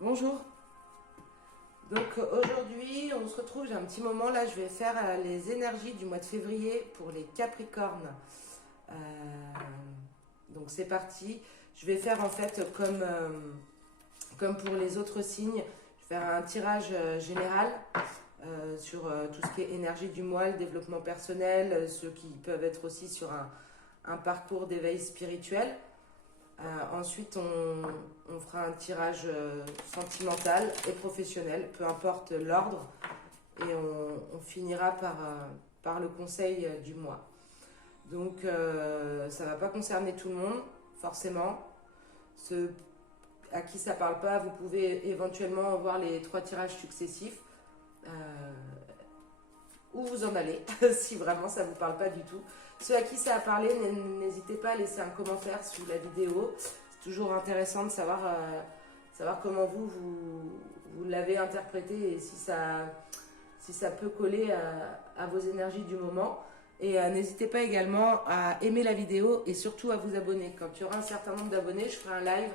Bonjour. Donc aujourd'hui, on se retrouve, j'ai un petit moment là, je vais faire les énergies du mois de février pour les Capricornes. Euh, donc c'est parti. Je vais faire en fait comme pour les autres signes, je vais faire un tirage général sur tout ce qui est énergie du mois, le développement personnel, ceux qui peuvent être aussi sur un parcours d'éveil spirituel. Ensuite, on fera un tirage sentimental et professionnel, peu importe l'ordre, et on finira par le conseil du mois. Donc, ça ne va pas concerner tout le monde, forcément. Ceux à qui ça ne parle pas, vous pouvez éventuellement voir les 3 tirages successifs, euh, où vous en allez, si vraiment ça ne vous parle pas du tout. Ceux à qui ça a parlé, n'hésitez pas à laisser un commentaire sous la vidéo. C'est toujours intéressant de savoir comment vous l'avez interprété et si ça peut coller à vos énergies du moment. Et n'hésitez pas également à aimer la vidéo et surtout à vous abonner. Quand il y aura un certain nombre d'abonnés, je ferai un live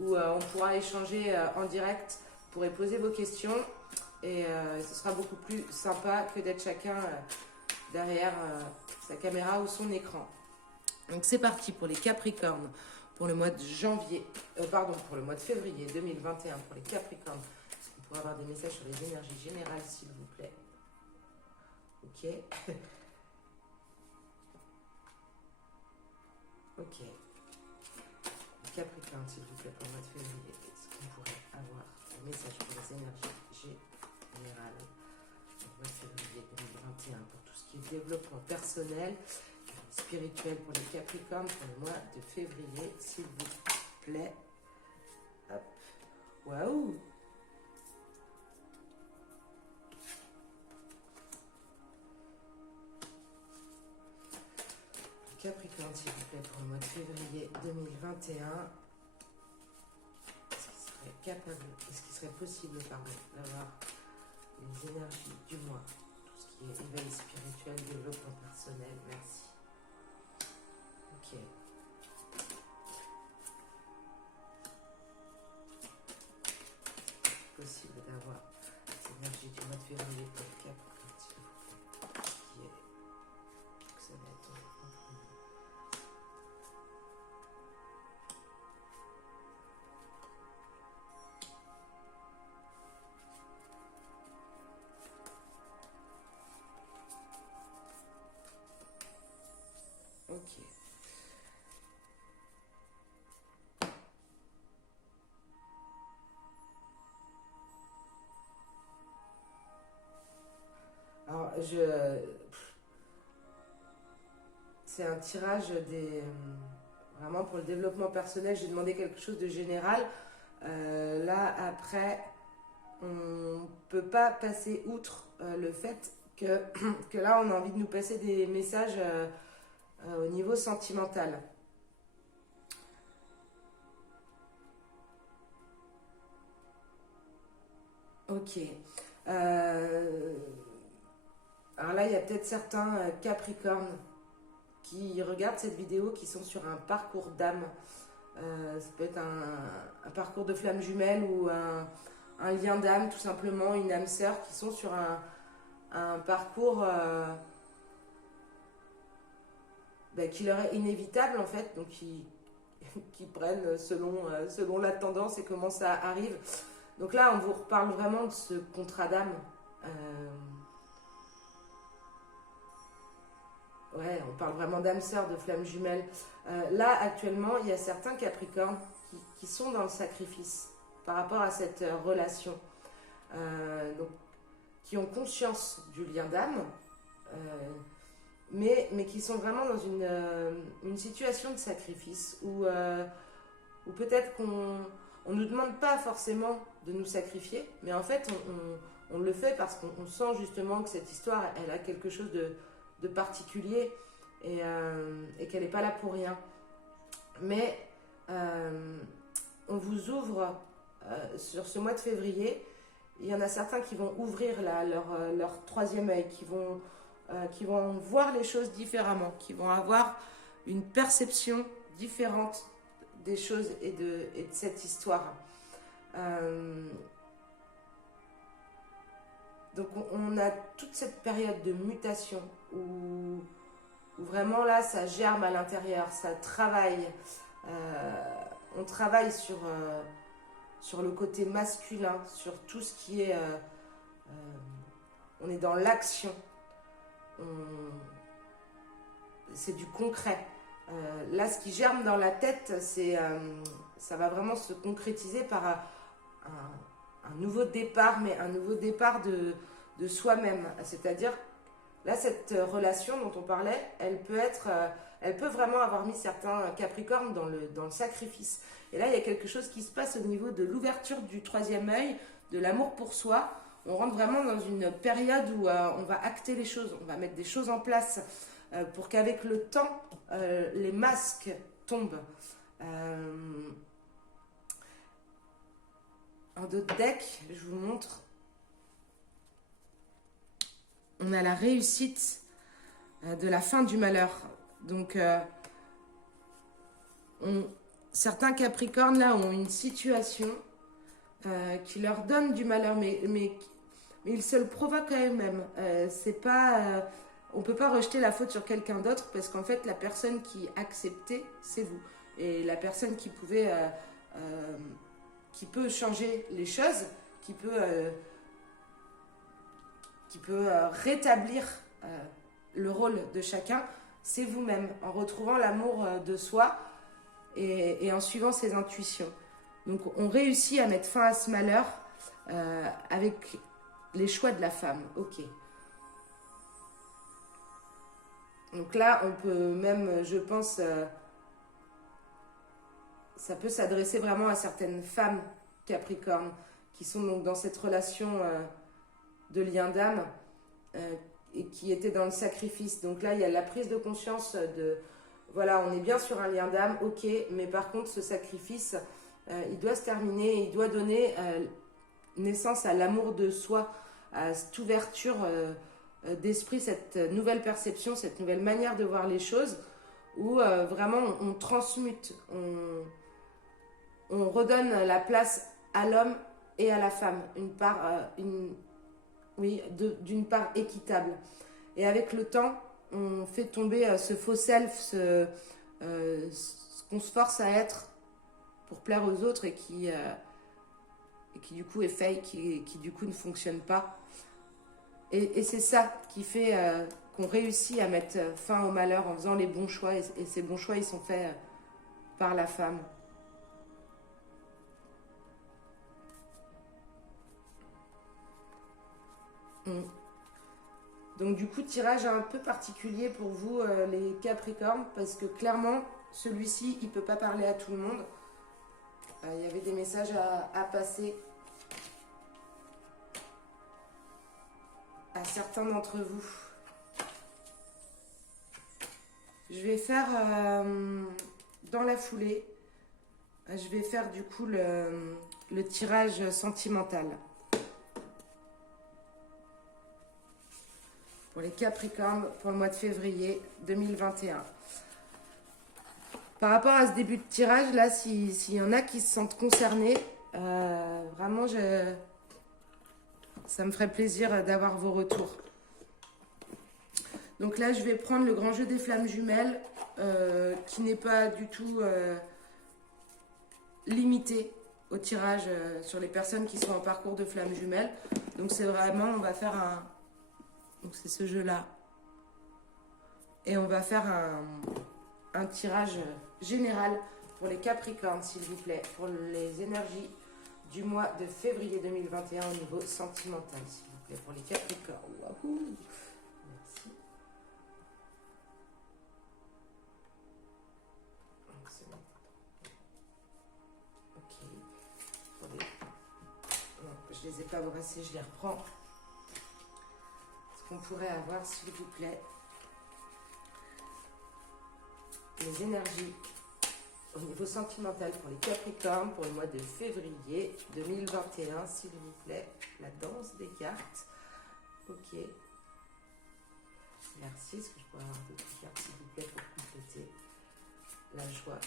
où on pourra échanger en direct, vous pourrez poser vos questions et ce sera beaucoup plus sympa que d'être chacun derrière sa caméra ou son écran. Donc c'est parti pour les Capricornes pour le mois de pour le mois de février 2021 pour les Capricornes. Est-ce qu'on pourrait avoir des messages sur les énergies générales s'il vous plaît? Ok. Ok. Les Capricornes s'il vous plaît pour le mois de février. Est-ce qu'on pourrait avoir des messages pour les énergies générales pour le mois de février 2021 pour tout ce qui est développement personnel spirituel pour les Capricornes pour le mois de février, s'il vous plaît. Hop. Waouh! Capricorne, s'il vous plaît, pour le mois de février 2021. Est-ce qu'il serait possible, d'avoir les énergies du mois, tout ce qui est éveil spirituel, développement personnel? Merci. Ok. Possible d'avoir les énergies du mois de février pour le Capricorne, s'il vous plaît. Qui est. Donc ça va être en premier. Ok. Alors, c'est un tirage vraiment pour le développement personnel. J'ai demandé quelque chose de général. Là, après, on ne peut pas passer outre le fait que là, on a envie de nous passer des messages au niveau sentimental. Ok. Alors là, il y a peut-être certains Capricornes qui regardent cette vidéo qui sont sur un parcours d'âme. Ça peut être un parcours de flamme jumelle ou un lien d'âme, tout simplement, une âme sœur qui sont sur un parcours qui leur est inévitable en fait, donc qui prennent selon la tendance et comment ça arrive. Donc là, on vous reparle vraiment de ce contrat d'âme. Ouais, on parle vraiment d'âme sœur, de flamme jumelle. Là, actuellement, il y a certains Capricornes qui sont dans le sacrifice par rapport à cette relation. Donc, qui ont conscience du lien d'âme, mais qui sont vraiment dans une situation de sacrifice où peut-être qu'on ne nous demande pas forcément de nous sacrifier, mais en fait, on le fait parce qu'on sent justement que cette histoire, elle a quelque chose de particulier et qu'elle n'est pas là pour rien. Mais on vous ouvre sur ce mois de février. Il y en a certains qui vont ouvrir là, leur troisième œil, qui vont voir les choses différemment, qui vont avoir une perception différente des choses et de cette histoire. Donc on a toute cette période de mutation où vraiment là ça germe à l'intérieur, ça travaille. On travaille sur le côté masculin, sur tout ce qui est... on est dans l'action. C'est du concret. Là, ce qui germe dans la tête, ça va vraiment se concrétiser par un nouveau départ, mais un nouveau départ de soi-même. C'est-à-dire, là, cette relation dont on parlait, elle peut vraiment avoir mis certains Capricornes dans le sacrifice. Et là, il y a quelque chose qui se passe au niveau de l'ouverture du troisième œil, de l'amour pour soi. On rentre vraiment dans une période où on va acter les choses, on va mettre des choses en place pour qu'avec le temps, les masques tombent. En d'autres decks, je vous montre, on a la réussite de la fin du malheur. Donc, certains Capricornes là ont une situation qui leur donne du malheur, mais ils se le provoquent quand même. C'est pas, on peut pas rejeter la faute sur quelqu'un d'autre parce qu'en fait la personne qui acceptait, c'est vous. Et la personne qui peut changer les choses, qui peut rétablir le rôle de chacun, c'est vous-même, en retrouvant l'amour de soi et en suivant ses intuitions. Donc on réussit à mettre fin à ce malheur avec les choix de la femme. Ok. Donc là, on peut même, je pense, ça peut s'adresser vraiment à certaines femmes Capricorne qui sont donc dans cette relation de lien d'âme et qui étaient dans le sacrifice. Donc là, il y a la prise de conscience de, voilà, on est bien sur un lien d'âme, ok, mais par contre, ce sacrifice, il doit se terminer et il doit donner naissance à l'amour de soi, à cette ouverture d'esprit, cette nouvelle perception, cette nouvelle manière de voir les choses, où vraiment on transmute, on redonne la place à l'homme et à la femme, d'une part équitable. Et avec le temps, on fait tomber ce faux self, ce qu'on se force à être pour plaire aux autres et qui du coup est fake, qui du coup ne fonctionne pas. Et c'est ça qui fait qu'on réussit à mettre fin au malheur en faisant les bons choix. Et ces bons choix, ils sont faits par la femme. Donc du coup, tirage un peu particulier pour vous, les Capricornes, parce que clairement, celui-ci, il ne peut pas parler à tout le monde. Il y avait des messages à passer à certains d'entre vous. Je vais faire dans la foulée, je vais faire du coup le tirage sentimental. Pour les Capricornes, pour le mois de février 2021. Par rapport à ce début de tirage, là, s'il y en a qui se sentent concernés, vraiment, ça me ferait plaisir d'avoir vos retours. Donc là, je vais prendre le grand jeu des flammes jumelles, qui n'est pas du tout limité au tirage sur les personnes qui sont en parcours de flammes jumelles. Donc c'est vraiment, on va faire donc c'est ce jeu-là. Et on va faire un tirage général pour les Capricornes, s'il vous plaît, pour les énergies du mois de février 2021 au niveau sentimental, s'il vous plaît, pour les Capricornes. Wahoo! Merci. Donc c'est bon. Ok. Attendez. Non, je les ai pas brassés, je les reprends. On pourrait avoir, s'il vous plaît, les énergies au niveau sentimental pour les Capricornes pour le mois de février 2021, s'il vous plaît, la danse des cartes. Ok. Merci. Est-ce que je pourrais avoir d'autres cartes, s'il vous plaît, pour compléter la joie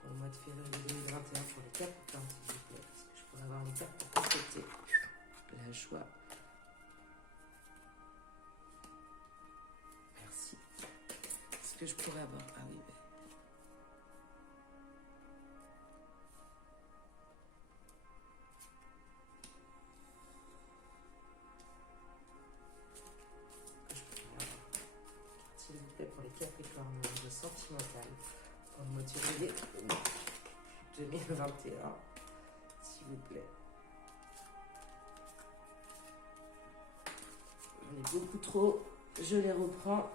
pour le mois de février 2021 pour les Capricornes, s'il vous plaît. Est-ce que je pourrais avoir une carte pour compléter la joie. Merci. Est-ce que je pourrais avoir... Ah oui, mais... S'il vous plaît, pour les Capricornes, le sentimental, pour le mois de février 2021, s'il vous plaît. J'en ai beaucoup trop, je les reprends.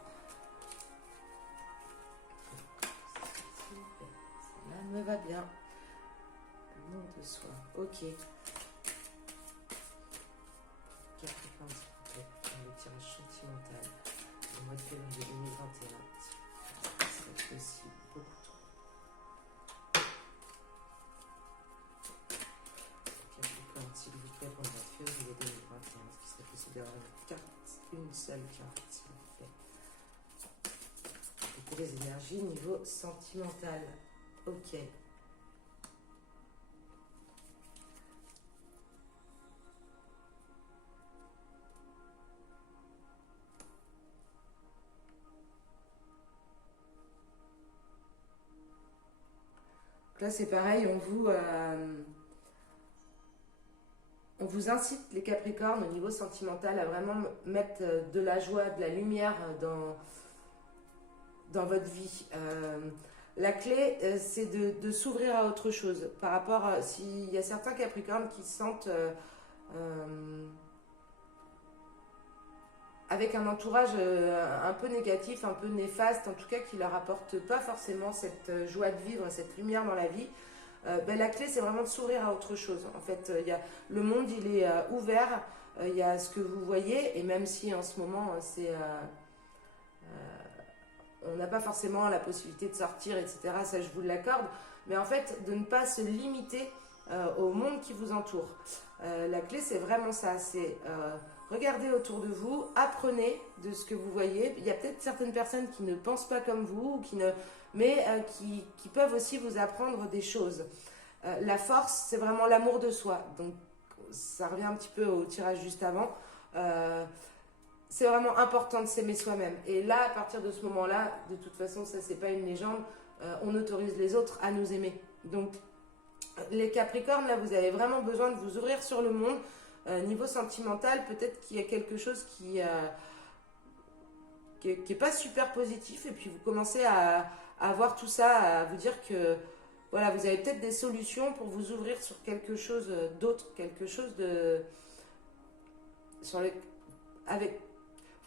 Celle-là me va bien. Le nom de soi, ok. Capricorne, s'il vous plaît, pour le tirage sentimental. Le mois de février 2021, ce serait possible, beaucoup trop. Capricorne, s'il vous plaît, pour le mois de février 2021, ce qui serait possible d'avoir une seule carte, s'il vous plaît. Et pour les énergies, niveau sentimental, ok. Là, c'est pareil, on vous incite, les Capricornes, au niveau sentimental, à vraiment mettre de la joie, de la lumière dans votre vie. La clé, c'est de s'ouvrir à autre chose. Par rapport à... S'il y a certains Capricornes qui se sentent avec un entourage un peu négatif, un peu néfaste, en tout cas qui ne leur apporte pas forcément cette joie de vivre, cette lumière dans la vie, la clé c'est vraiment de s'ouvrir à autre chose. En fait, le monde il est ouvert, il y a ce que vous voyez, et même si en ce moment on n'a pas forcément la possibilité de sortir, etc., ça je vous l'accorde, mais en fait de ne pas se limiter au monde qui vous entoure. La clé c'est vraiment ça, c'est... regardez autour de vous, apprenez de ce que vous voyez. Il y a peut-être certaines personnes qui ne pensent pas comme vous, mais qui peuvent aussi vous apprendre des choses. La force, c'est vraiment l'amour de soi. Donc, ça revient un petit peu au tirage juste avant. C'est vraiment important de s'aimer soi-même. Et là, à partir de ce moment-là, de toute façon, ça, c'est pas une légende, on autorise les autres à nous aimer. Donc, les Capricornes, là, vous avez vraiment besoin de vous ouvrir sur le monde. Niveau sentimental, peut-être qu'il y a quelque chose qui est pas super positif, et puis vous commencez à voir tout ça, à vous dire que voilà, vous avez peut-être des solutions pour vous ouvrir sur quelque chose d'autre, quelque chose de avec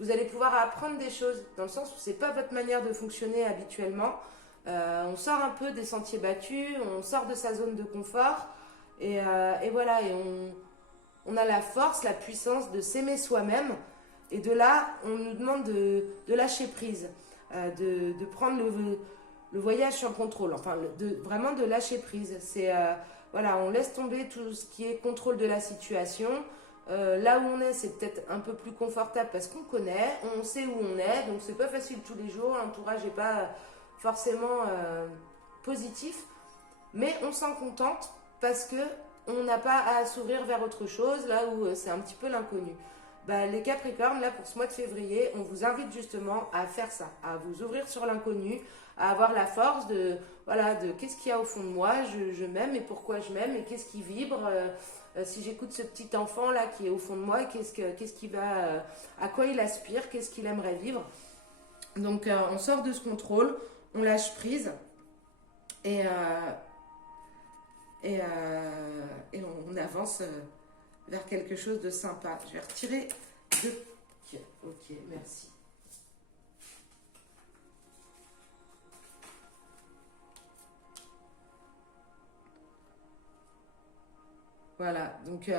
vous allez pouvoir apprendre des choses dans le sens où c'est pas votre manière de fonctionner habituellement. On sort un peu des sentiers battus, on sort de sa zone de confort, et voilà, et on a la force, la puissance de s'aimer soi-même. Et de là, on nous demande de lâcher prise, de prendre le voyage sur le contrôle. Enfin, vraiment de lâcher prise. C'est, voilà, on laisse tomber tout ce qui est contrôle de la situation. Là où on est, c'est peut-être un peu plus confortable parce qu'on connaît, on sait où on est. Donc, c'est pas facile tous les jours. L'entourage n'est pas forcément positif. Mais on s'en contente parce que on n'a pas à s'ouvrir vers autre chose, là où c'est un petit peu l'inconnu. Les Capricornes, là pour ce mois de février, on vous invite justement à faire ça, à vous ouvrir sur l'inconnu, à avoir la force de qu'est-ce qu'il y a au fond de moi, je m'aime et pourquoi je m'aime et qu'est-ce qui vibre, si j'écoute ce petit enfant là qui est au fond de moi, qu'est-ce qui va, à quoi il aspire, qu'est-ce qu'il aimerait vivre. Donc on sort de ce contrôle, on lâche prise et on avance vers quelque chose de sympa. Je vais retirer deux. Ok, merci. Voilà, donc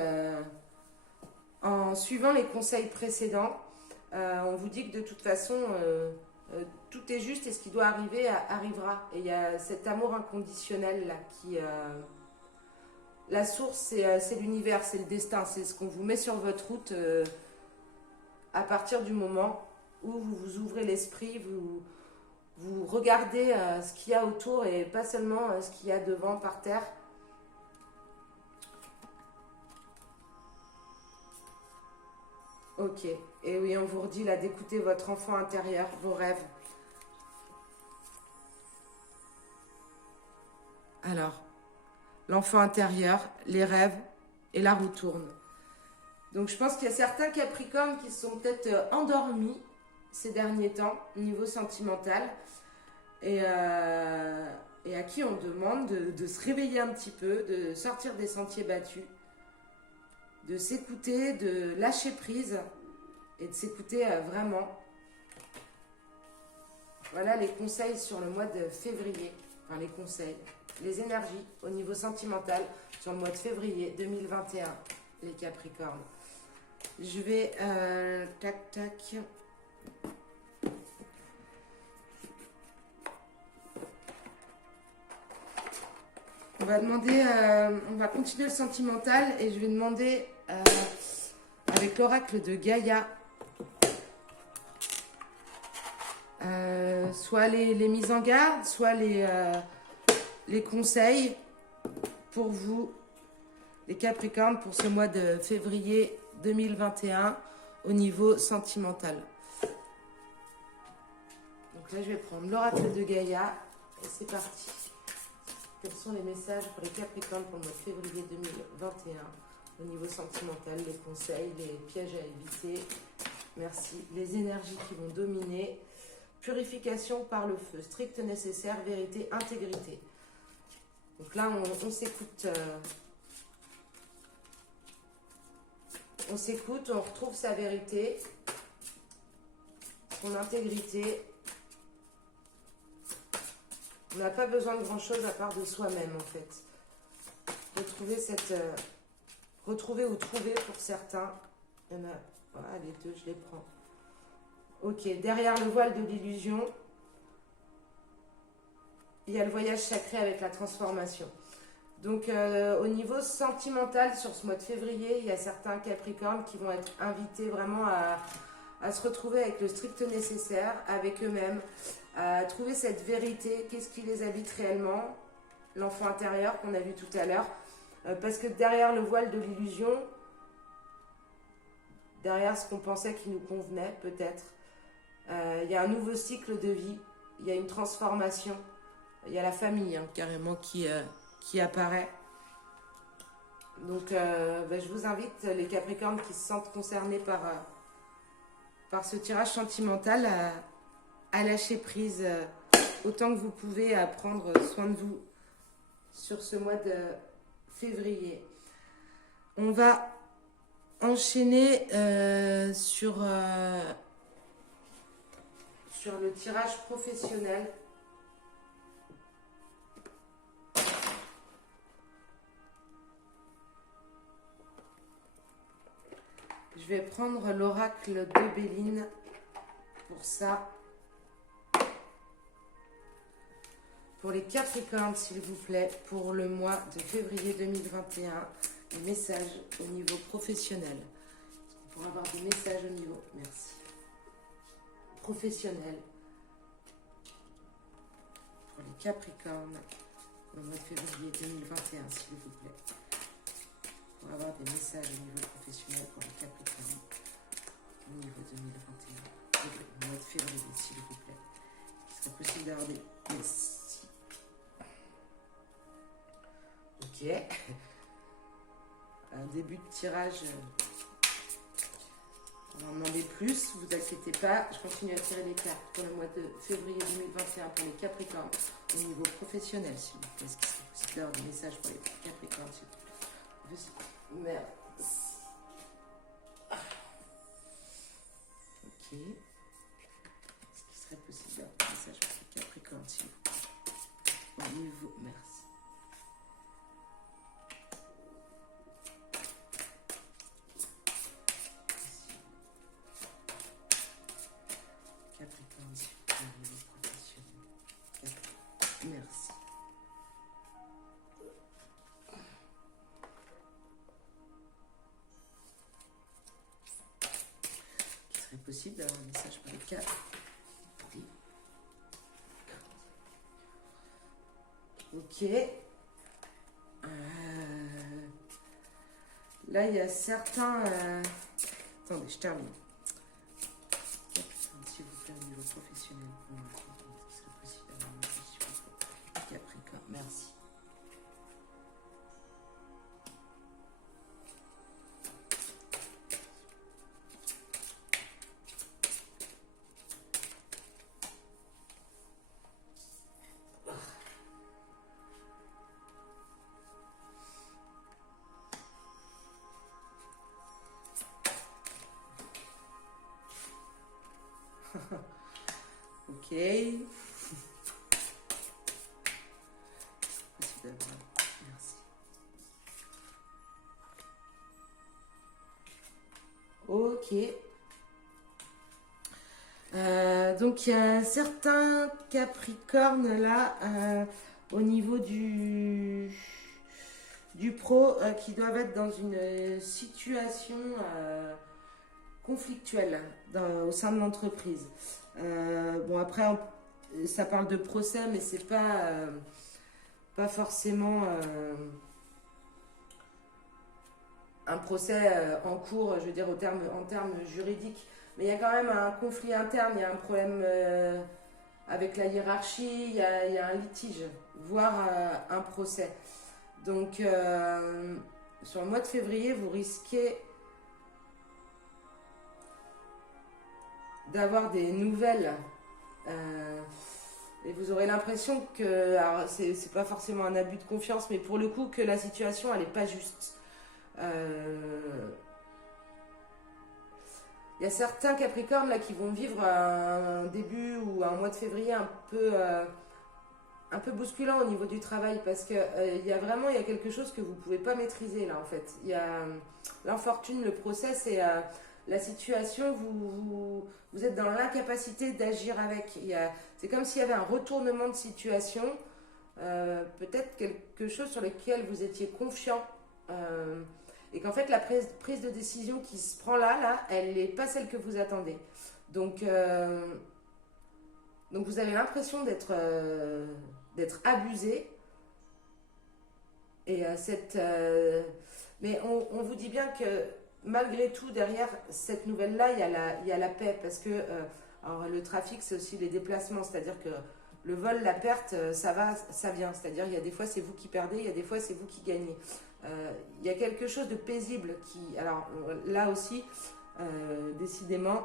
en suivant les conseils précédents, on vous dit que de toute façon, tout est juste et ce qui doit arriver arrivera. Et il y a cet amour inconditionnel là qui... la source, c'est l'univers, c'est le destin, c'est ce qu'on vous met sur votre route à partir du moment où vous vous ouvrez l'esprit, vous regardez ce qu'il y a autour et pas seulement ce qu'il y a devant par terre. Ok. Et oui, on vous redit là d'écouter votre enfant intérieur, vos rêves. Alors, l'enfant intérieur, les rêves et la roue tourne. Donc je pense qu'il y a certains Capricornes qui sont peut-être endormis ces derniers temps, au niveau sentimental, et à qui on demande de se réveiller un petit peu, de sortir des sentiers battus, de s'écouter, de lâcher prise et de s'écouter vraiment. Voilà les conseils sur le mois de février, enfin les conseils, les énergies au niveau sentimental sur le mois de février 2021, les Capricornes. Je vais, tac, tac. On va demander, on va continuer le sentimental et je vais demander avec l'oracle de Gaïa, soit les mises en garde, soit les conseils pour vous, les Capricornes, pour ce mois de février 2021 au niveau sentimental. Donc là, je vais prendre l'oracle de Gaïa et c'est parti. Quels sont les messages pour les Capricornes pour le mois de février 2021 au niveau sentimental, les conseils, les pièges à éviter. Merci. Les énergies qui vont dominer. Purification par le feu, strict nécessaire, vérité, intégrité. Donc là, on s'écoute. On s'écoute, on retrouve sa vérité, son intégrité. On n'a pas besoin de grand-chose à part de soi-même, en fait. Retrouver ou trouver pour certains. Il y en a, voilà, les deux, je les prends. Ok, derrière le voile de l'illusion, il y a le voyage sacré avec la transformation. Donc, au niveau sentimental, sur ce mois de février, il y a certains Capricornes qui vont être invités vraiment à se retrouver avec le strict nécessaire, avec eux-mêmes, à trouver cette vérité, qu'est-ce qui les habite réellement, l'enfant intérieur qu'on a vu tout à l'heure. Parce que derrière le voile de l'illusion, derrière ce qu'on pensait qui nous convenait peut-être, il y a un nouveau cycle de vie, il y a une transformation, il y a la famille carrément qui apparaît. Donc je vous invite, les Capricornes qui se sentent concernés par ce tirage sentimental, à lâcher prise autant que vous pouvez, à prendre soin de vous sur ce mois de février. On va enchaîner sur le tirage professionnel. Je vais prendre l'oracle de Béline pour ça. Pour les Capricornes, s'il vous plaît, pour le mois de février 2021, les messages au niveau professionnel. Pour avoir des messages au niveau, merci, professionnel. Pour les Capricornes, le mois de février 2021, s'il vous plaît. Pour avoir des messages au niveau professionnel pour les Capricornes, au niveau 2021, le mois de février, s'il vous plaît. Est-ce qu'il est possible d'avoir des messages? Ok. Un début de tirage. On va en demander plus, vous inquiétez pas. Je continue à tirer les cartes pour le mois de février 2021 pour les Capricornes au niveau professionnel, s'il vous plaît. Est-ce qu'il serait possible d'avoir des messages pour les Capricornes, s'il vous plaît? Merde. Ok. Est-ce qu'il serait possible d'avoir des messages pour les Capricornes, s'il vous plaît? Au niveau, merci. Merci. Il serait possible d'avoir un message pour les quatre. Ok. Là, il y a certains... Attendez, je termine. Capricorne, s'il vous plaît, au niveau professionnel. Pour moi, ce serait possible d'avoir une question. Capricorne, merci. Ok. Merci. Ok. Donc il y a certains Capricornes là au niveau du pro qui doivent être dans une situation conflictuelle au sein de l'entreprise. Bon après ça parle de procès mais c'est pas forcément un procès en cours, je veux dire en termes juridiques, mais il y a quand même un conflit interne, il y a un problème avec la hiérarchie, il y a un litige, voire un procès. Donc sur le mois de février, vous risquez d'avoir des nouvelles et vous aurez l'impression que, alors c'est pas forcément un abus de confiance, mais pour le coup que la situation elle n'est pas juste. Il y a certains Capricornes là qui vont vivre un début ou un mois de février un peu bousculant au niveau du travail parce que il y a quelque chose que vous pouvez pas maîtriser là en fait. Il y a l'infortune, le procès, c'est la situation, vous êtes dans l'incapacité d'agir avec. C'est comme s'il y avait un retournement de situation, peut-être quelque chose sur lequel vous étiez confiant. Et qu'en fait la prise de décision qui se prend là, elle n'est pas celle que vous attendez. Donc vous avez l'impression d'être abusé. Et mais on vous dit bien que malgré tout, derrière cette nouvelle-là, il y a la paix. Parce que alors, le trafic, c'est aussi les déplacements. C'est-à-dire que le vol, la perte, ça va, ça vient. C'est-à-dire il y a des fois, c'est vous qui perdez, il y a des fois, c'est vous qui gagnez. Il y a quelque chose de paisible qui... Alors là aussi, décidément,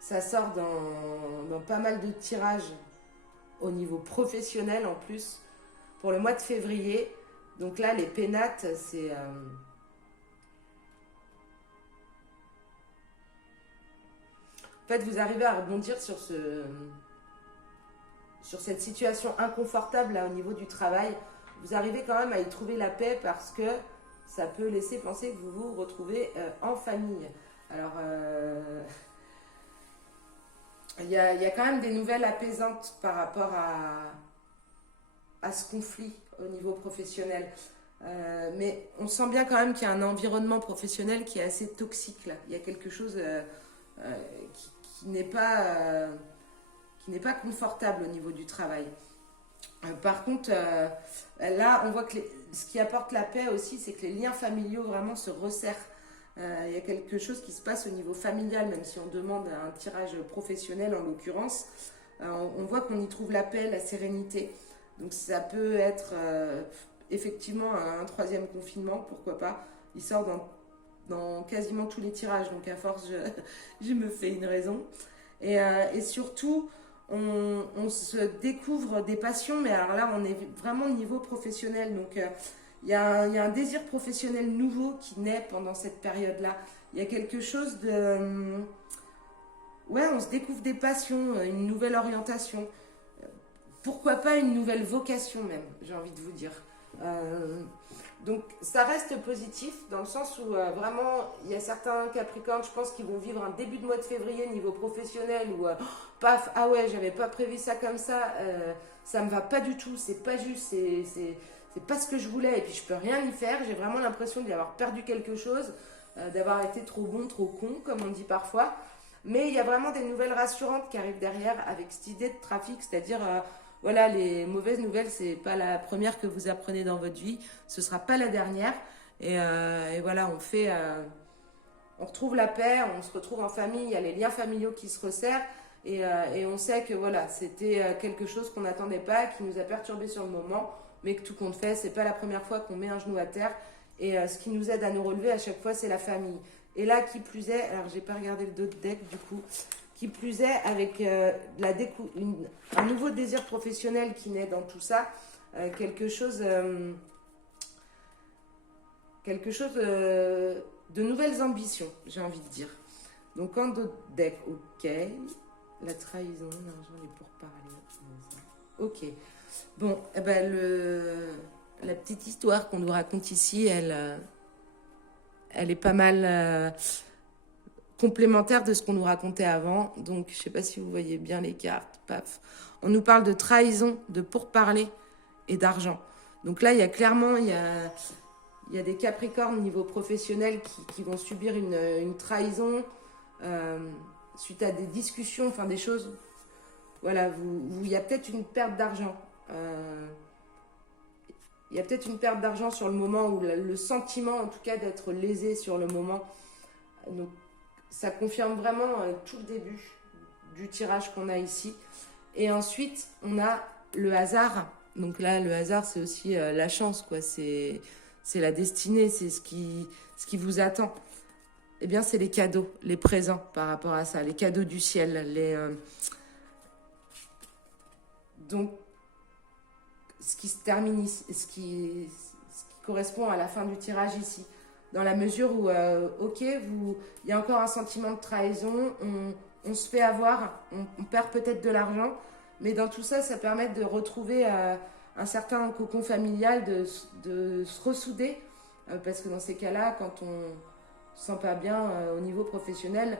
ça sort dans pas mal de tirages au niveau professionnel en plus pour le mois de février. Donc là, les pénates, c'est... En fait, vous arrivez à rebondir sur cette situation inconfortable là, au niveau du travail. Vous arrivez quand même à y trouver la paix parce que ça peut laisser penser que vous vous retrouvez en famille. Alors, il y a quand même des nouvelles apaisantes par rapport à ce conflit au niveau professionnel. Mais on sent bien quand même qu'il y a un environnement professionnel qui est assez toxique là. Il y a quelque chose qui n'est pas confortable au niveau du travail. Par contre, là, on voit que ce qui apporte la paix aussi, c'est que les liens familiaux vraiment se resserrent. Il y a quelque chose qui se passe au niveau familial, même si on demande un tirage professionnel en l'occurrence. On voit qu'on y trouve la paix, la sérénité. Donc ça peut être effectivement un troisième confinement, pourquoi pas. Il sort dans quasiment tous les tirages, donc à force, je me fais une raison. Et surtout... On se découvre des passions, mais alors là, on est vraiment au niveau professionnel. Donc, il y a un désir professionnel nouveau qui naît pendant cette période-là. Il y a quelque chose de... Ouais, on se découvre des passions, une nouvelle orientation. Pourquoi pas une nouvelle vocation même, j'ai envie de vous dire. Donc, ça reste positif dans le sens où vraiment, il y a certains Capricornes, je pense, qui vont vivre un début de mois de février niveau professionnel où, paf, ah ouais, j'avais pas prévu ça comme ça me va pas du tout, c'est pas juste, c'est pas ce que je voulais et puis je peux rien y faire. J'ai vraiment l'impression d'y avoir perdu quelque chose, d'avoir été trop bon, trop con, comme on dit parfois. Mais il y a vraiment des nouvelles rassurantes qui arrivent derrière avec cette idée de trafic, c'est-à-dire... Voilà, les mauvaises nouvelles, c'est pas la première que vous apprenez dans votre vie, ce sera pas la dernière. Et voilà, on retrouve la paix, on se retrouve en famille, il y a les liens familiaux qui se resserrent. Et on sait que voilà, c'était quelque chose qu'on n'attendait pas, qui nous a perturbés sur le moment, mais que tout compte fait, c'est pas la première fois qu'on met un genou à terre. Et ce qui nous aide à nous relever à chaque fois, c'est la famille. Et là, qui plus est, alors j'ai pas regardé le dos de deck du coup, qui plus est avec un nouveau désir professionnel qui naît dans tout ça, quelque chose de nouvelles ambitions, j'ai envie de dire. Donc en dos de deck, ok. La trahison, l'argent, les pourparlers. Ok. Bon, eh ben la petite histoire qu'on nous raconte ici, elle est pas mal complémentaire de ce qu'on nous racontait avant. Donc, je sais pas si vous voyez bien les cartes. Paf. On nous parle de trahison, de pourparlers et d'argent. Donc là, il y a clairement, il y a des Capricornes niveau professionnel qui vont subir une trahison suite à des discussions, enfin des choses. Voilà, il y a peut-être une perte d'argent. Il y a peut-être une perte d'argent sur le moment, ou le sentiment en tout cas d'être lésé sur le moment. Donc ça confirme vraiment tout le début du tirage qu'on a ici. Et ensuite, on a le hasard. Donc là, le hasard, c'est aussi la chance, quoi. C'est la destinée, c'est ce qui vous attend. Eh bien, c'est les cadeaux, les présents par rapport à ça, les cadeaux du ciel. Donc, ce qui se termine ici, ce qui correspond à la fin du tirage ici, dans la mesure où, ok, il y a encore un sentiment de trahison, on se fait avoir, on perd peut-être de l'argent, mais dans tout ça, ça permet de retrouver un certain cocon familial, de se ressouder, parce que dans ces cas-là, quand on se sent pas bien au niveau professionnel,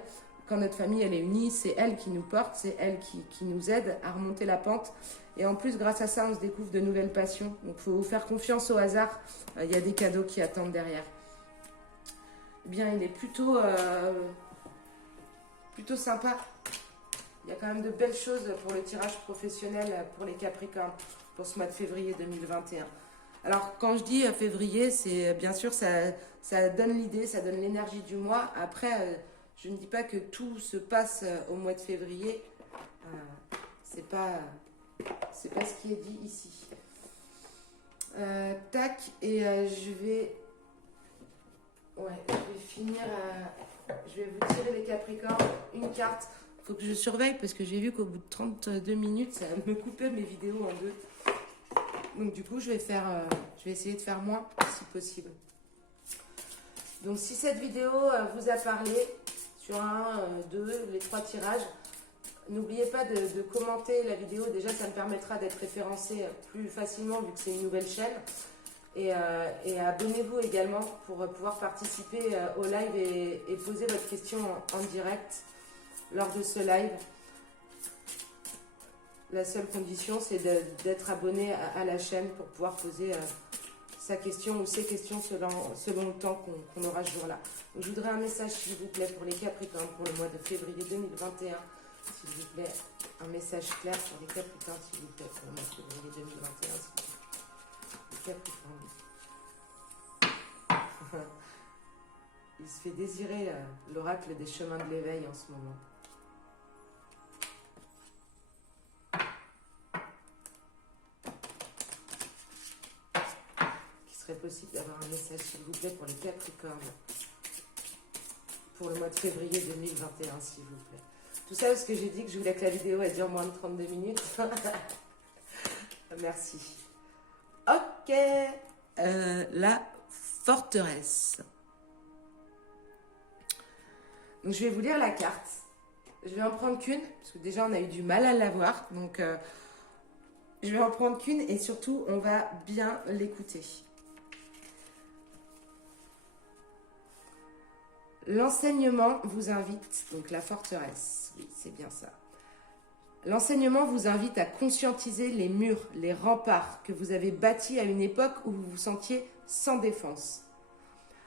quand notre famille elle est unie, c'est elle qui nous porte, c'est elle qui nous aide à remonter la pente. Et en plus, grâce à ça, on se découvre de nouvelles passions. Donc, il faut faire confiance au hasard. Il y a des cadeaux qui attendent derrière. Eh bien, il est plutôt sympa. Il y a quand même de belles choses pour le tirage professionnel pour les Capricornes pour ce mois de février 2021. Alors, quand je dis février, c'est bien sûr, ça donne l'idée, ça donne l'énergie du mois. Après, je ne dis pas que tout se passe au mois de février. C'est pas ce qui est dit ici. Tac, et je vais finir. Je vais vous tirer les Capricornes une carte. Il faut que je surveille parce que j'ai vu qu'au bout de 32 minutes, ça me coupait mes vidéos en deux. Donc du coup, je vais essayer de faire moins si possible. Donc si cette vidéo vous a parlé sur les 3 tirages, n'oubliez pas de commenter la vidéo. Déjà, ça me permettra d'être référencé plus facilement vu que c'est une nouvelle chaîne. Et abonnez-vous également pour pouvoir participer au live et poser votre question en direct lors de ce live. La seule condition, c'est d'être abonné à la chaîne pour pouvoir poser sa question ou ses questions selon le temps qu'on aura ce jour-là. Donc, je voudrais un message, s'il vous plaît, pour les Capricornes pour le mois de février 2021. S'il vous plaît, un message clair pour les Capricornes, s'il vous plaît, pour le mois de février 2021. S'il vous plaît. Les Capricornes. Il se fait désirer l'oracle des chemins de l'éveil en ce moment. Serait possible d'avoir un message, s'il vous plaît, pour les Capricornes pour le mois de février 2021, s'il vous plaît. Tout ça parce que j'ai dit que je voulais que la vidéo elle dure moins de 32 minutes. Merci. Ok. La forteresse. Donc je vais vous lire la carte. Je vais en prendre qu'une, parce que déjà on a eu du mal à la voir. Donc je vais en prendre qu'une et surtout on va bien l'écouter. L'enseignement vous invite, donc la forteresse, oui, c'est bien ça. L'enseignement vous invite à conscientiser les murs, les remparts que vous avez bâtis à une époque où vous vous sentiez sans défense.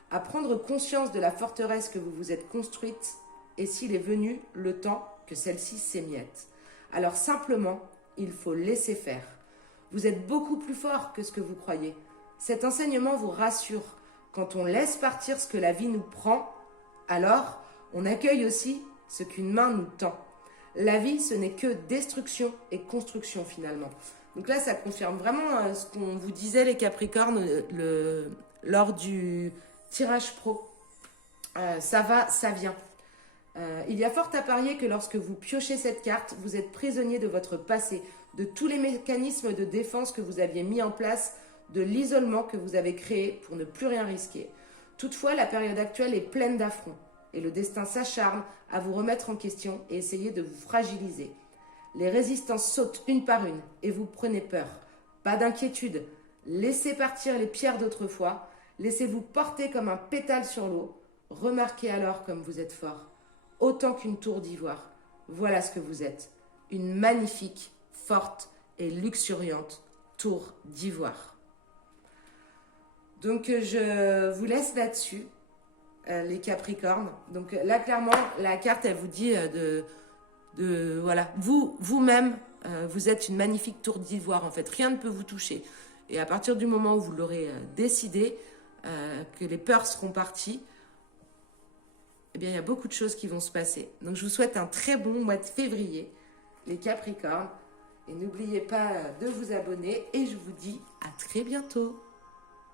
À prendre conscience de la forteresse que vous vous êtes construite et s'il est venu le temps que celle-ci s'émiette. Alors simplement, il faut laisser faire. Vous êtes beaucoup plus fort que ce que vous croyez. Cet enseignement vous rassure. Quand on laisse partir ce que la vie nous prend, Alors, on accueille aussi ce qu'une main nous tend. La vie, ce n'est que destruction et construction finalement. Donc là, ça confirme vraiment ce qu'on vous disait les Capricornes lors du tirage pro. Ça va, ça vient. Il y a fort à parier que lorsque vous piochez cette carte, vous êtes prisonnier de votre passé, de tous les mécanismes de défense que vous aviez mis en place, de l'isolement que vous avez créé pour ne plus rien risquer. Toutefois, la période actuelle est pleine d'affronts et le destin s'acharne à vous remettre en question et essayer de vous fragiliser. Les résistances sautent une par une et vous prenez peur. Pas d'inquiétude, laissez partir les pierres d'autrefois, laissez-vous porter comme un pétale sur l'eau, remarquez alors comme vous êtes fort. Autant qu'une tour d'ivoire. Voilà ce que vous êtes. Une magnifique, forte et luxuriante tour d'ivoire. Donc je vous laisse là-dessus, les Capricornes. Donc là, clairement, la carte, elle vous dit voilà, vous-même, vous êtes une magnifique tour d'ivoire. En fait, rien ne peut vous toucher. Et à partir du moment où vous l'aurez décidé, que les peurs seront parties, eh bien, il y a beaucoup de choses qui vont se passer. Donc, je vous souhaite un très bon mois de février, les Capricornes. Et n'oubliez pas de vous abonner. Et je vous dis à très bientôt.